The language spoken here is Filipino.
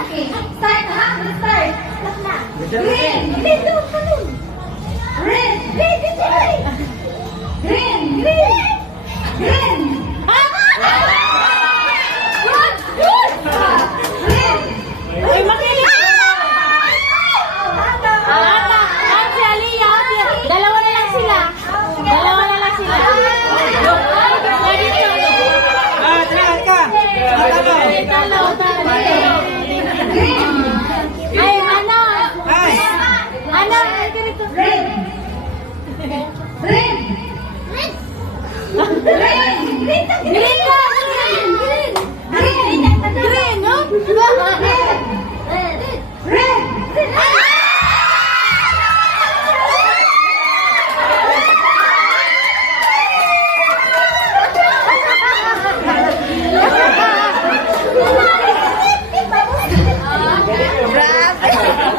Okay, start ha? Let's start. Start na. Green. Green, doon pa doon. Red. Red, dito red. Green. Green. Green. Good. Good. Green. Ay, makinig! Ata, si Aliyah. Dalawa na lang sila. Dalawa na lang sila. Ay, Ana! Ana, ganito. Red. Red. Red. Green. Green. Green ka! Green! Green. Green, no? Red. Red. Grabe!